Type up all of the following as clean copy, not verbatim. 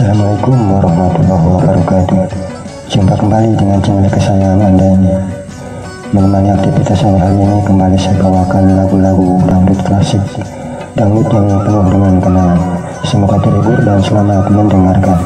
Assalamualaikum warahmatullahi wabarakatuh. Jumpa kembali dengan channel kesayangan Anda ini. Menemani aktivitas Anda hari ini, kembali saya bawakan lagu-lagu dangdut klasik, dangdut yang penuh dengan kenangan. Semoga terhibur dan selamat mendengarkan.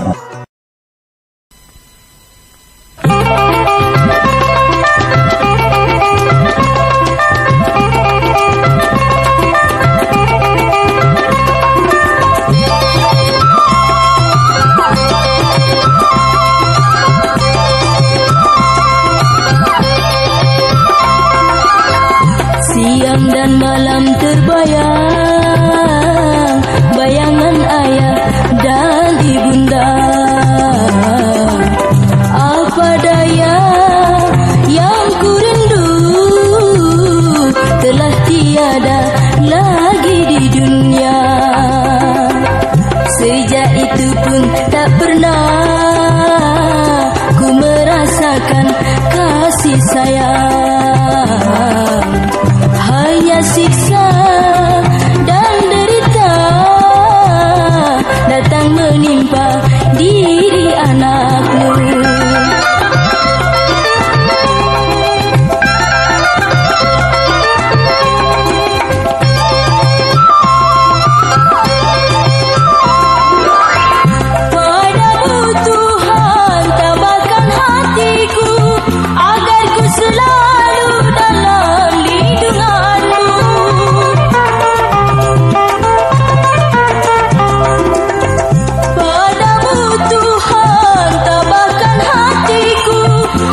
Siang dan malam terbayang bayangan ayah dan ibunda. Apa daya yang ku rindu telah tiada lagi di dunia. Sejak itu pun tak pernah ku merasakan kasih sayang. Hanya siksa dan derita datang menimpa diri anakmu. Padamu Tuhan tabahkan hatiku agar ku selalu dalam lindunganmu. Padamu Tuhan tabahkan hatiku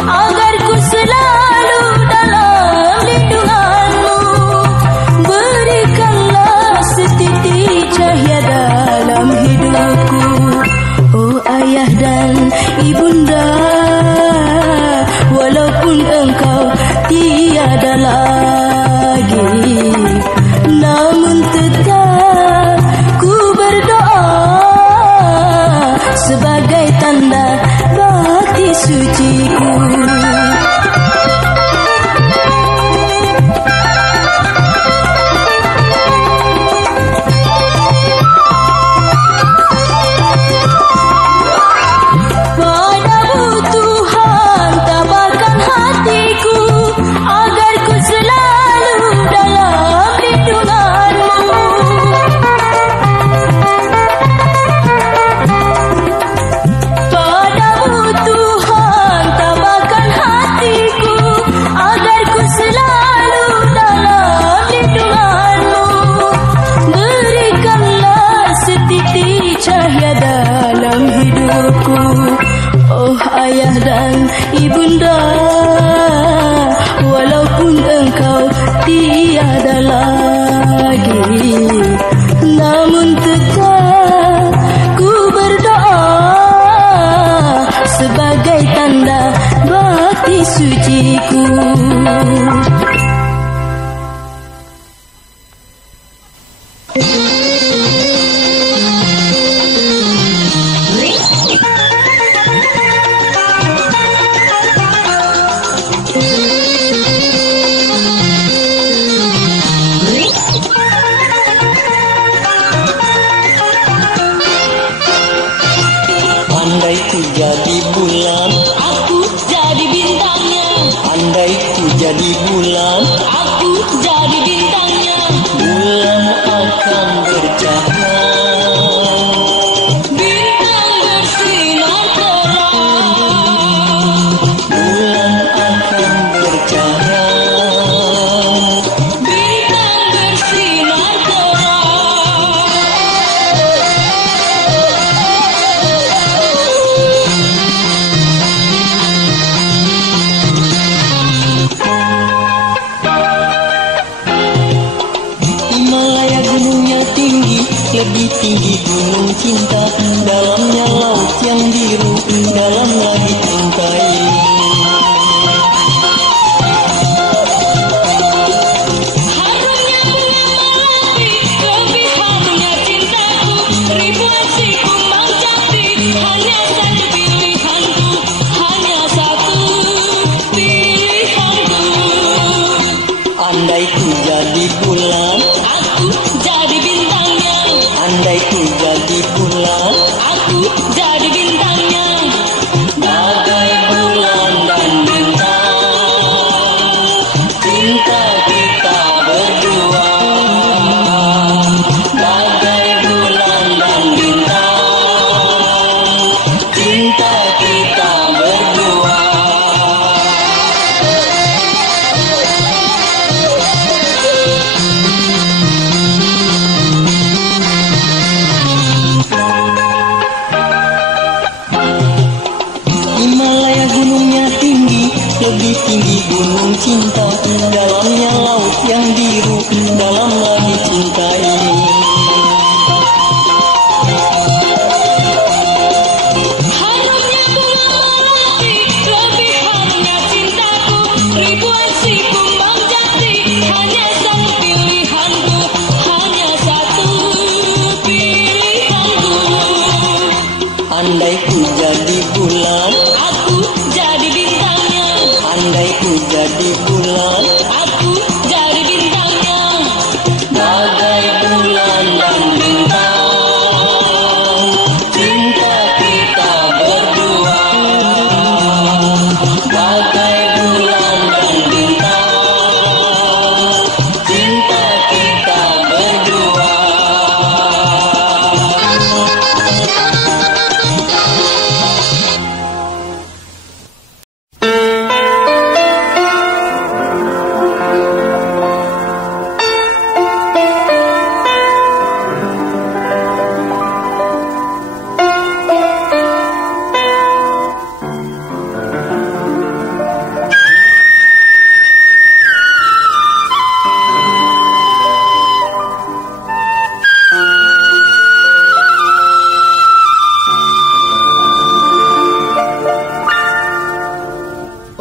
agar ku selalu dalam lindunganmu. Berikanlah setitik cahaya dalam hidupku, oh ayah dan ibunda. Walaupun engkau tiada lagi, namun tetap ku berdoa sebagai tanda bakti suciku. Padamu Tuhan tabahkan hatiku agar ku selalu dalam lindunganmu. Padamu Tuhan tabahkan hatiku agar ku selalu dalam lindunganmu. Berikanlah setitik cahaya dalam hidupku, oh ayah dan ibunda. Walaupun engkau tiada lagi, namun tetap ku berdoa sebagai tanda bakti suciku. Andai ku jadi bulan, Aku jadi bintangnya, andai ku jadi bulan, aku jadi bintangnya. bulan akan bercahaya. Bintang bersinar terang, Bulan akan bercahaya. bintang bersinar terang. Himalaya gunungnya tinggi, lebih tinggi gunung cinta. Dalamnya laut yang biru, dalam langit pantai. Harumnya bunga melati, lebih harumnya cintaku. Ribuan sikumbang cantik, hanya satu pilihanku, hanya satu pilihanku. Andai ku jadi bulan, Aku jadi bintangnya, andai ku jadi bulan, aku jadi bintangnya. Bagai bulan dan bintang, cinta kita berdua. Bagai bulan dan bintang, cinta kita berdua. Himalaya gunungnya tinggi, lebih tinggi gunung cinta. Dalamnya laut yang biru, dalamlah dicintai. Harumnya bunga melati, lebih harumnya cintaku. Ribuan si kumbang jati, hanya sang pilihanku, hanya satu pilihanku. Andai ku jadi bulan, Aku jadi bintangnya, andai ku jadi bulan. aku jadi bintangnya. Bagai bulan dan bintang, cinta kita berdua. Bagai bulan dan bintang, cinta kita berdua.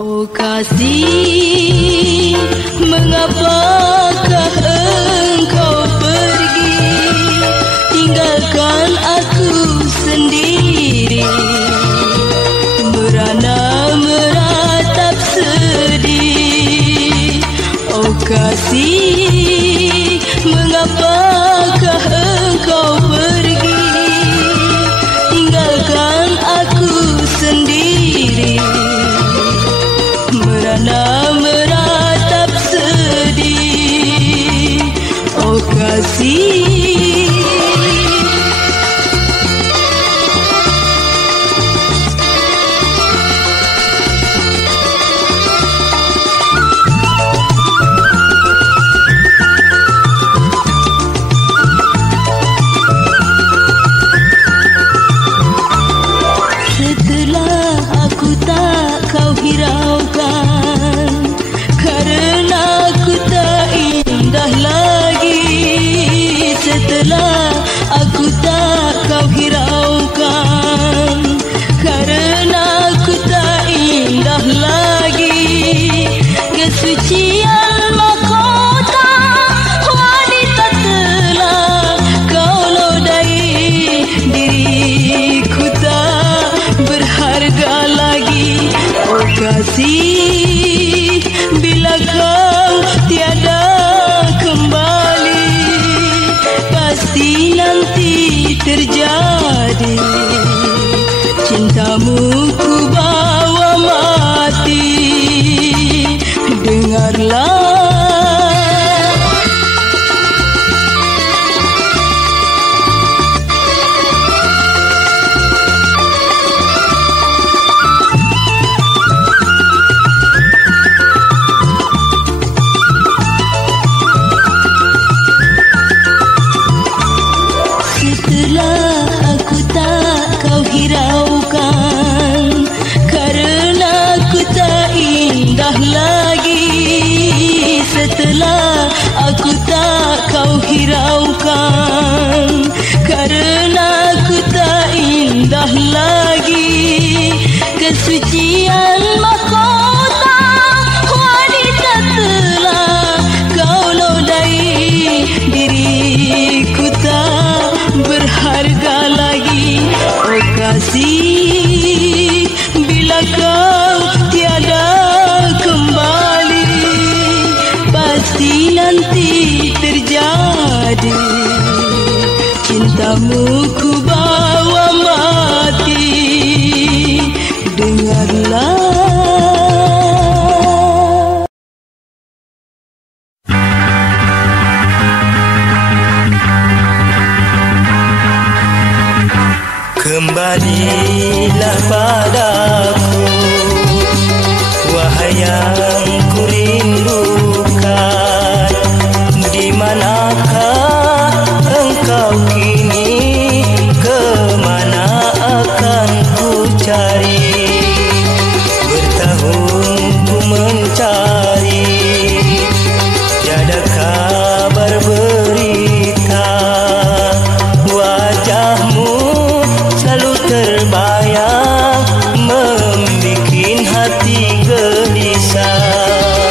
Oh kasih, mengapakah engkau pergi, tinggalkan aku sendiri, merana meratap sedih. Oh kasih, mengapakah engkau pergi, tinggalkan aku sendiri, merana meratap sedih. Oh kasih, setelah aku tak kau hiraukan, karena aku tak indah lagi. Setelah aku tak kau hiraukan, karena aku tak indah lagi. Kesucian mahkota wanita telah kau nodai, diriku tak berharga lagi. Oh kasih, bila kau tiada kembali, pasti nanti terjadi. Cintamu ku bawa mati, dengarlah. Setelah aku tak kau hiraukan, karena aku tak indah lagi. Setelah aku tak kau hiraukan, karena aku tak indah lagi. Kesucian mahkota wanita telah kau nodai, diriku tak berharga lagi. Oh kasih, bila kau tiada kembali, pasti nanti terjadi. Cintamu ku bawa mati, Kembalilah padaku, wahai yang kurindukan. Di manakah engkau kini? Kemana akan ku cari? Bertahun ku mencari, tiada kabar berita. Wajahmu selalu terbayang, membikin hati gelisah.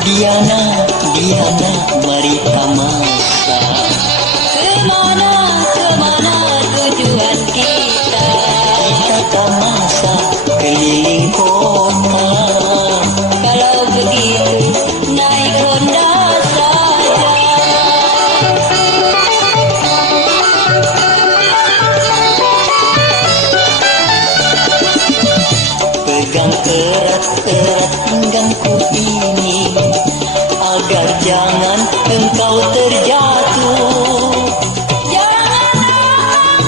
Diana, Diana, mari tamasa. Kemana, kemana tujuan kita? Kita tamasa keliling kota. Kalau begitu naik Honda saja. Pegang erat-erat pinggangku ini, agar jangan engkau terjatuh. Jangan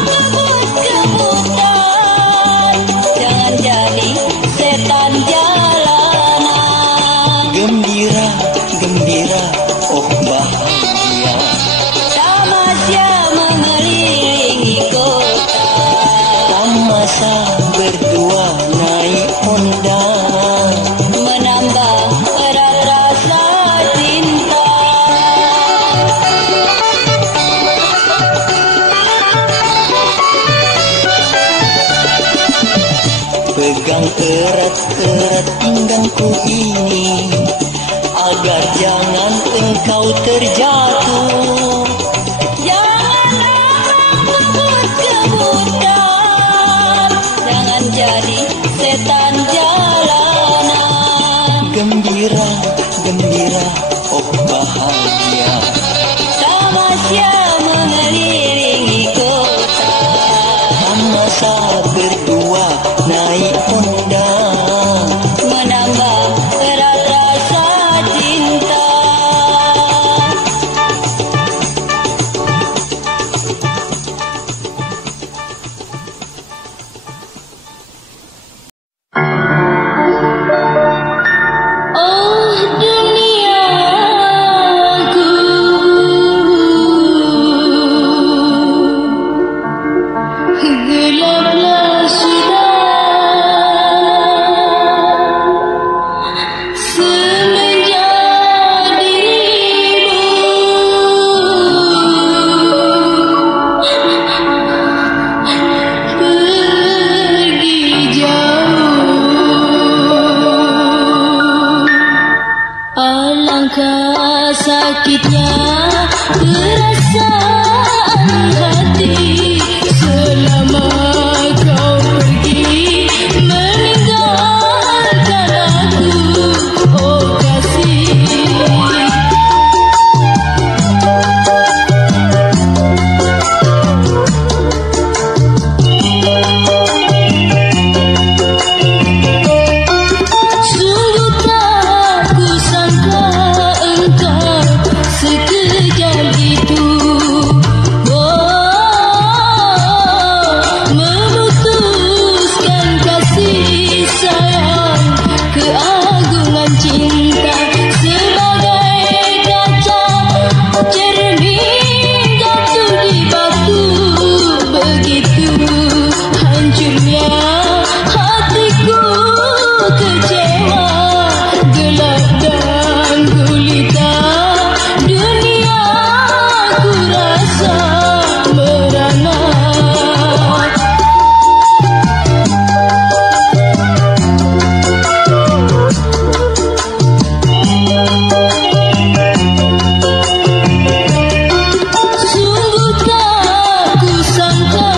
kebut-kebutan, jangan jadi setan jalanan. Gembira, gembira, oh bahagia. Tamasya mengelilingi kota. Tamasa berdua naik Honda. Menambah erat rasa cinta. Pegang erat-erat pinggangku ini, agar jangan engkau terjatuh. Jangan kebut-kebutan, jangan jadi setan jalanan. Gembira, gembira, oh bahagia. Tamasya mengelilingi kota. Tamasa berdua naik Honda. Menambah erat rasa cinta. Oh duniaku, gelaplah sudah semenjak dirimu pergi jauh. Alangkah sakitnya perasaan hati selama kau pergi meninggalkan aku, oh kasih. Sungguh tak kusangka engkau sekejam itu. Memutuskan kasih sayang, keagungan cinta sebagai kaca cermin jatuh di batu. Begitu hancurnya hatiku, kecewa, gelap dan gulita. Dunia ku rasa merana. Sungguh tak kusangka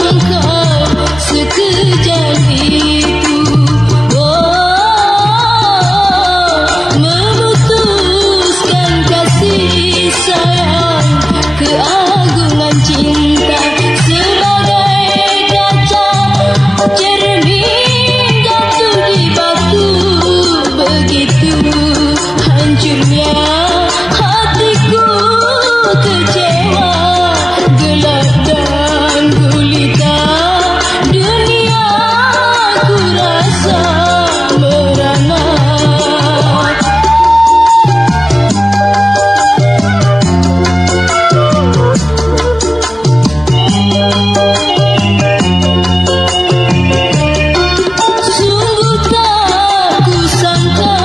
engkau sekejam itu. Memutuskan kasih sayang, keagungan cinta sebagai kaca cermin jatuh di batu. Begitu hancurnya hatiku, kecewa, gelap dan gulita. Dunia ku rasa merana. Sungguh tak kusangka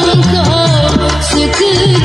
engkau sekejam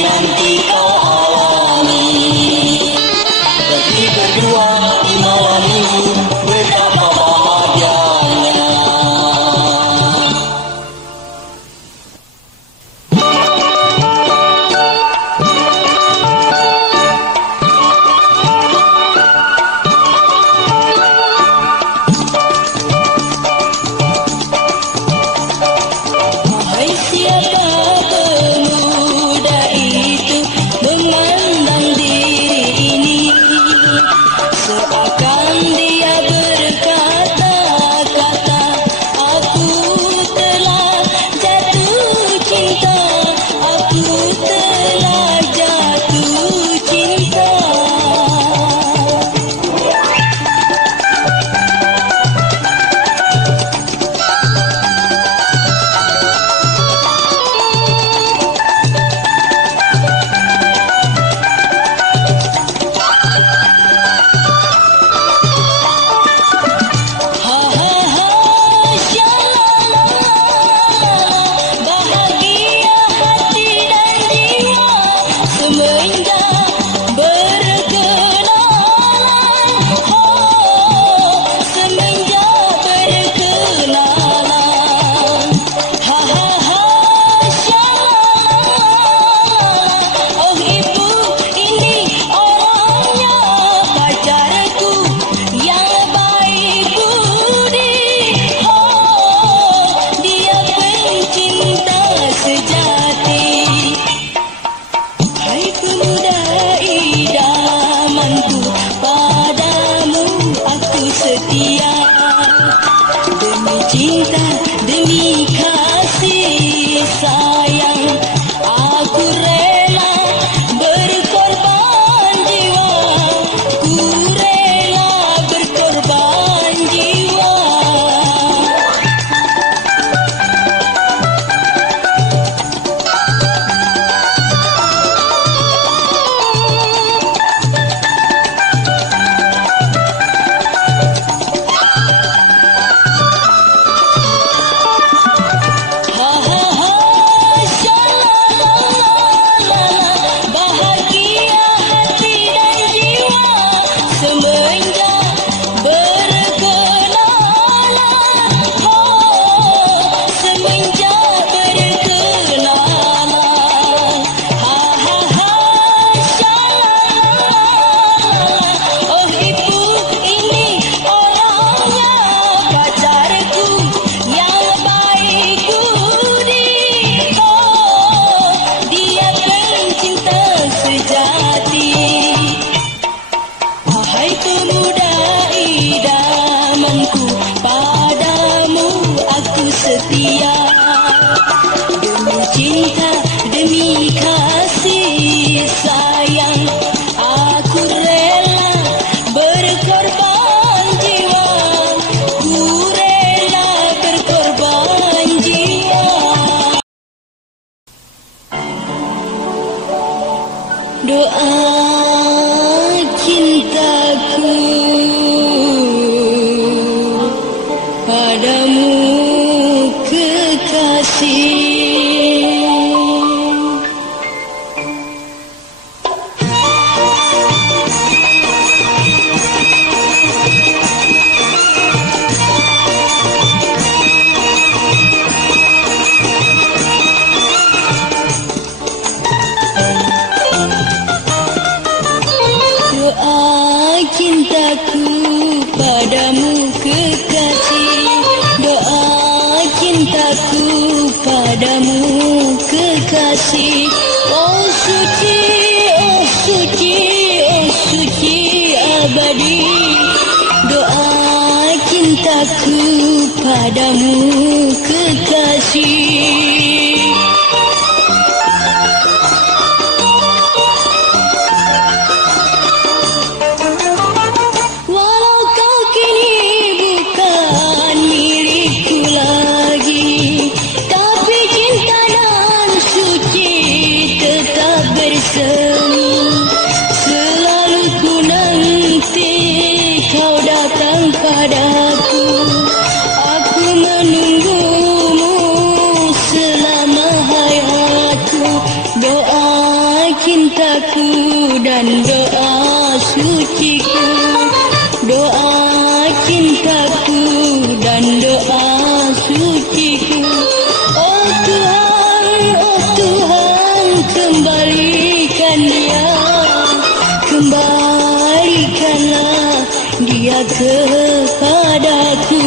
Nanti kau alami pergi berdua di malam minggu. jadi. Doa cintaku padamu kekasih. Walau kau kini bukan milikku lagi, tapi cinta dan suci tetap bersemi. Selalu ku nanti kau datang padaku, aku menunggumu selama hayatku. Doa cintaku dan doa suciku, doa cintaku dan doa suciku. Oh Tuhan, kembalikan dia, kembalikanlah dia kepadaku.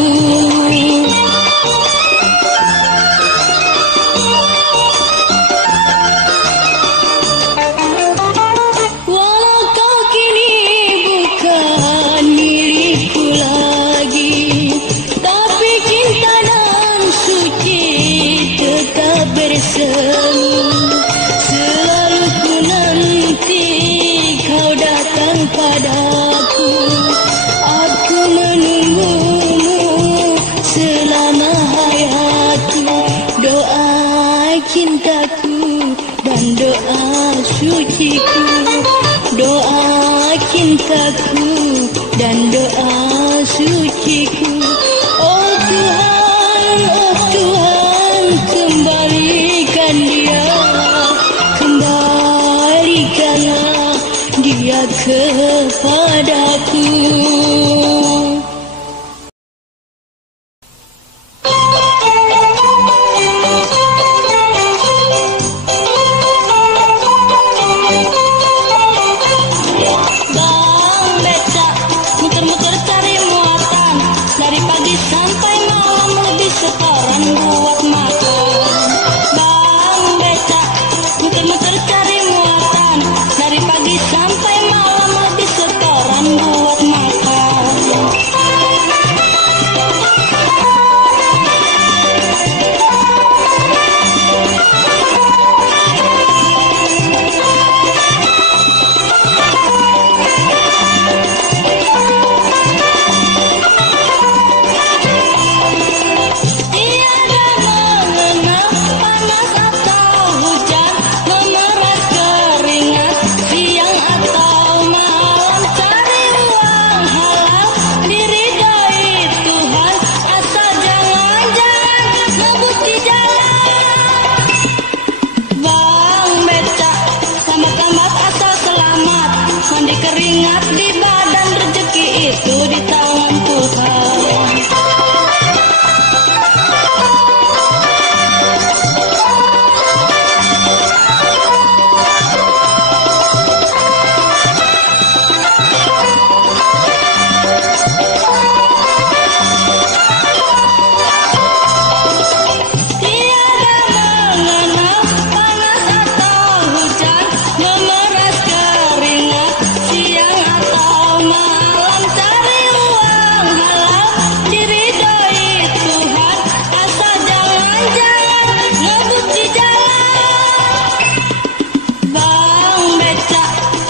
Walau kau kini bukan milikku lagi, tapi cinta dan suci tetap bersemi. Selalu ku nanti kau datang padaku, aku menunggumu selama hayatku. Doa cintaku dan doa suciku, doa cintaku dan doa suciku. Oh Tuhan, kembalikan dia, kembalikanlah dia kepadaku. Bang becak, muter-muter cari muatan, dari pagi sampai malam lebih setoran buat makan. Bang becak, muter-muter cari muatan, dari pagi sampai malam lebih setoran buat makan. Tiada mengenal panas atau hujan, memeras keringat siang atau malam, cari uang halal diridhoi Tuhan, asal jangan-jangan ngebut di jalan. Bang becak, selamat-selamat asal selamat, mandi keringat di badan, rezeki itu di tangan Tuhan. Tiada mengenal panas atau hujan, memeras keringat siang atau malam, cari uang halal diridhoi Tuhan, asal jangan-jangan ngebut di jalan. Bang becak,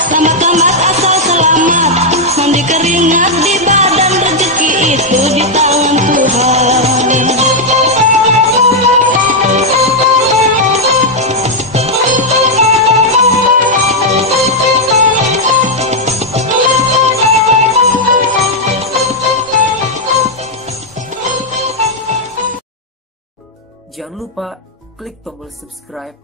selamat-selamat asal selamat, mandi keringat di badan, rezeki itu di tangan Tuhan. Jangan lupa klik tombol subscribe